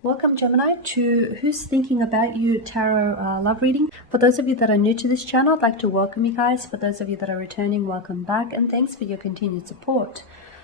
Welcome Gemini to Who's Thinking About You Tarot love reading. For those of you that are new to this channel, I'd like to welcome you guys. For those of you that are returning, welcome back and thanks for your continued support.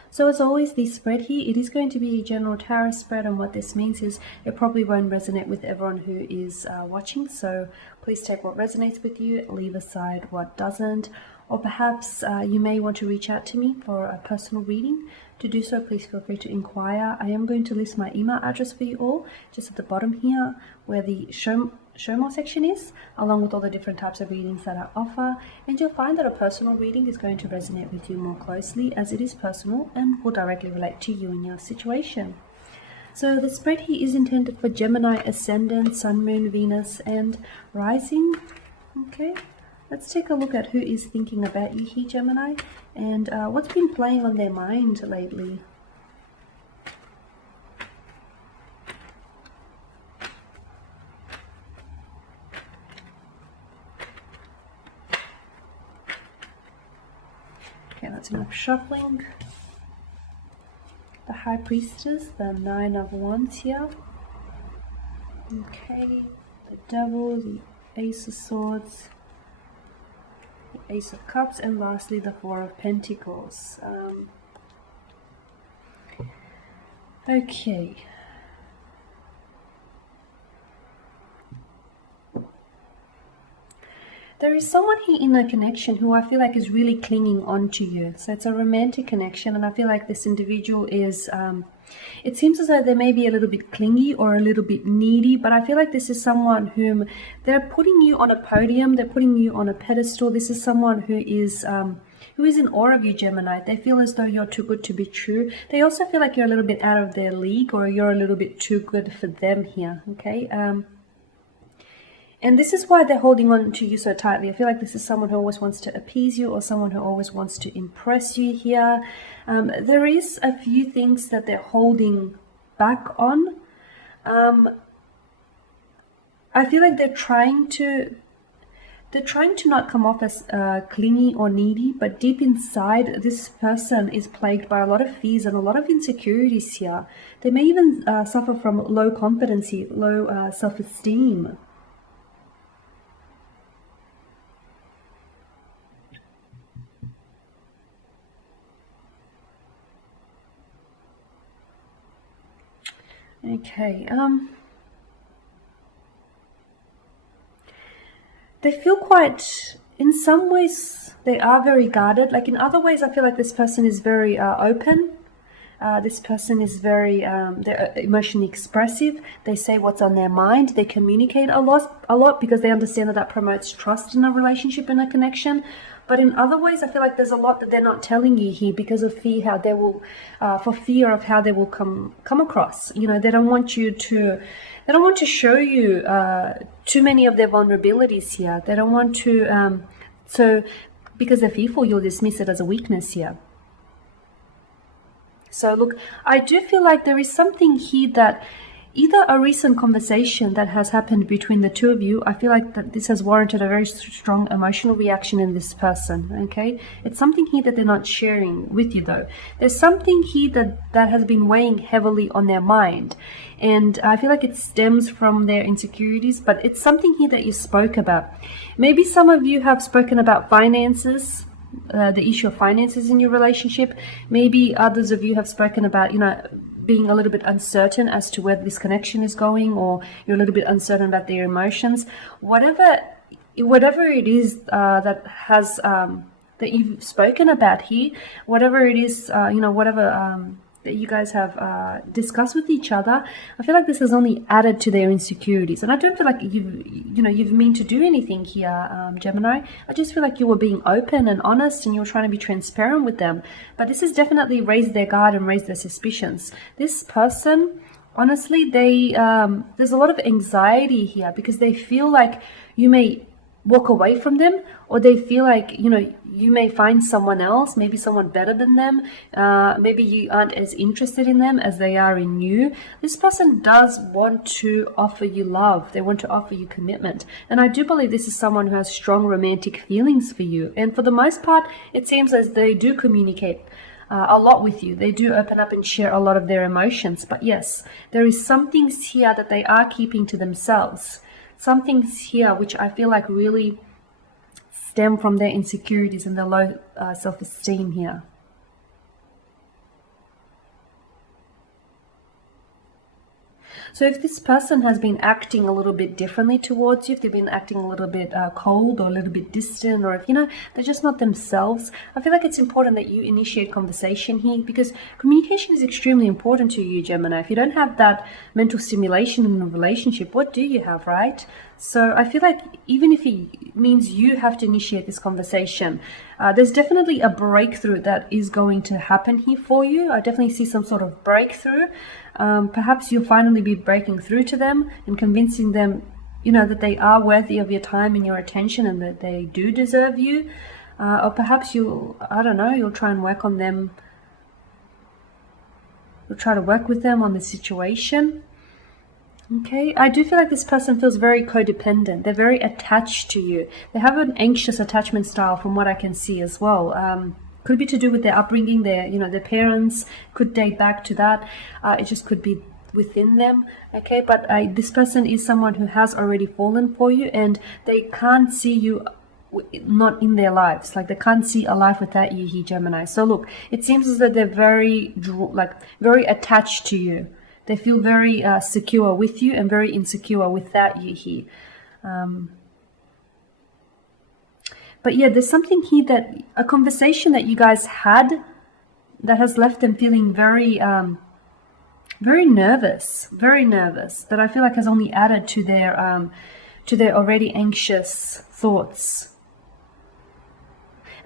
So as always, this spread here, it is going to be a general tarot spread, and what this means is it probably won't resonate with everyone who is watching. So please take what resonates with you, leave aside what doesn't. Or perhaps you may want to reach out to me for a personal reading. To do so, please feel free to inquire. I am going to list my email address for you all just at the bottom here where the show more section is, along with all the different types of readings that I offer. And you'll find that a personal reading is going to resonate with you more closely, as it is personal and will directly relate to you and your situation. So the spread here is intended for Gemini, Ascendant, Sun, Moon, Venus, and Rising. Okay. Let's take a look at who is thinking about you here, Gemini, and what's been playing on their mind lately. Okay, that's enough shuffling. The High Priestess, the Nine of Wands here. Okay, the Devil, the Ace of Swords, Ace of Cups, and lastly the Four of Pentacles. Okay. There is someone here in a connection who I feel like is really clinging on to you. So it's a romantic connection, and I feel like this individual is it seems as though they may be a little bit clingy or a little bit needy, but I feel like this is someone whom they're putting you on a podium, they're putting you on a pedestal. This is someone who is in awe of you, Gemini. They feel as though you're too good to be true. They also feel like you're a little bit out of their league, or you're a little bit too good for them here, okay? And this is why they're holding on to you so tightly. I feel like this is someone who always wants to appease you, or someone who always wants to impress you here. There is a few things that they're holding back on. I feel like they're trying to not come off as clingy or needy, but deep inside, this person is plagued by a lot of fears and a lot of insecurities here. They may even suffer from low confidence, low self-esteem. Okay, they feel quite, in some ways, they are very guarded. Like in other ways, I feel like this person is very open. This person is very, they're emotionally expressive. They say what's on their mind. They communicate a lot because they understand that promotes trust in a relationship and a connection. But in other ways, I feel like there's a lot that they're not telling you here because of fear, how they will, for fear of how they will come across. You know, they don't want you to, they don't want to show you too many of their vulnerabilities here. They don't want to, so because they're fearful, you'll dismiss it as a weakness here. So look, I do feel like there is something here that either a recent conversation that has happened between the two of you, I feel like that this has warranted a very strong emotional reaction in this person, okay? It's something here that they're not sharing with you though. There's something here that has been weighing heavily on their mind. And I feel like it stems from their insecurities, but it's something here that you spoke about. Maybe some of you have spoken about finances, the issue of finances in your relationship. Maybe others of you have spoken about, you know, being a little bit uncertain as to where this connection is going, or you're a little bit uncertain about their emotions. Whatever it is that has that you've spoken about here, whatever it is, you know, whatever that you guys have discussed with each other, I feel like this has only added to their insecurities. And I don't feel like you've mean to do anything here, Gemini. I just feel like you were being open and honest, and you were trying to be transparent with them. But this has definitely raised their guard and raised their suspicions. This person, honestly, there's a lot of anxiety here because they feel like you may walk away from them, or they feel like, you know, you may find someone else, maybe someone better than them. Maybe you aren't as interested in them as they are in you. This person does want to offer you love. They want to offer you commitment. And I do believe this is someone who has strong romantic feelings for you. And for the most part, it seems as they do communicate a lot with you. They do open up and share a lot of their emotions. But yes, there is some things here that they are keeping to themselves. Some things here which I feel like really stem from their insecurities and their low self-esteem here. So if this person has been acting a little bit differently towards you, if they've been acting a little bit cold or a little bit distant, or if, you know, they're just not themselves, I feel like it's important that you initiate conversation here, because communication is extremely important to you, Gemini. If you don't have that mental stimulation in a relationship, what do you have, right? So I feel like even if it means you have to initiate this conversation, there's definitely a breakthrough that is going to happen here for you. I definitely see some sort of breakthrough. Perhaps you'll finally be breaking through to them and convincing them, you know, that they are worthy of your time and your attention and that they do deserve you. Or perhaps you'll, I don't know, you'll try and work on them. You'll try to work with them on the situation. Okay, I do feel like this person feels very codependent. They're very attached to you. They have an anxious attachment style from what I can see as well. Could be to do with their upbringing, their parents, could date back to that. It just could be within them. Okay, but this person is someone who has already fallen for you, and they can't see you not in their lives. Like, they can't see a life without you here, Gemini. So look, it seems as though they're very attached to you. They feel very secure with you and very insecure without you here. But yeah, there's something here that a conversation that you guys had that has left them feeling very, very nervous, that I feel like has only added to their already anxious thoughts.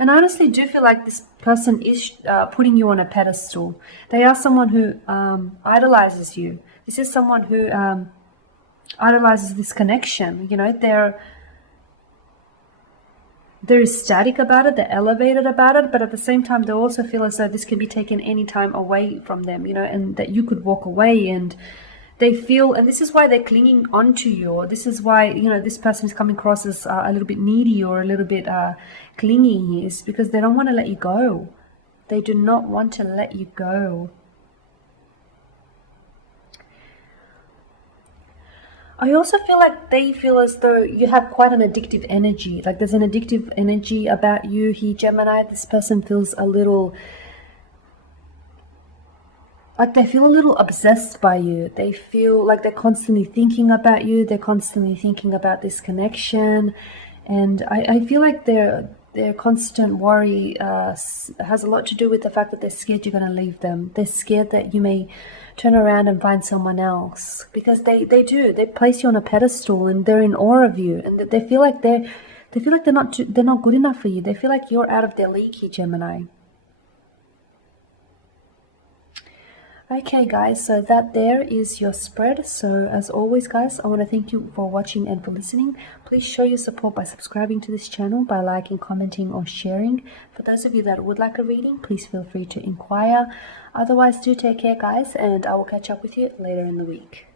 And I honestly do feel like this person is putting you on a pedestal. They are someone who idolizes you. This is someone who idolizes this connection. You know, they're ecstatic about it, they're elevated about it, but at the same time, they also feel as though this can be taken any time away from them, you know, and that you could walk away. And they feel, and this is why they're clinging onto you, or this is why, you know, this person is coming across as a little bit needy or a little bit clingy, is because they don't want to let you go. They do not want to let you go. I also feel like they feel as though you have quite an addictive energy. Like, there's an addictive energy about you here, Gemini. This person feels a little, like they feel a little obsessed by you. They feel like they're constantly thinking about you. They're constantly thinking about this connection. And I feel like their constant worry has a lot to do with the fact that they're scared you're going to leave them. They're scared that you may turn around and find someone else, because they place you on a pedestal and they're in awe of you, and they feel like they're not good enough for you. They feel like you're out of their league here, Gemini. Okay guys, so that there is your spread. So as always guys, I want to thank you for watching and for listening. Please show your support by subscribing to this channel, by liking, commenting or sharing. For those of you that would like a reading, please feel free to inquire. Otherwise, do take care guys, and I will catch up with you later in the week.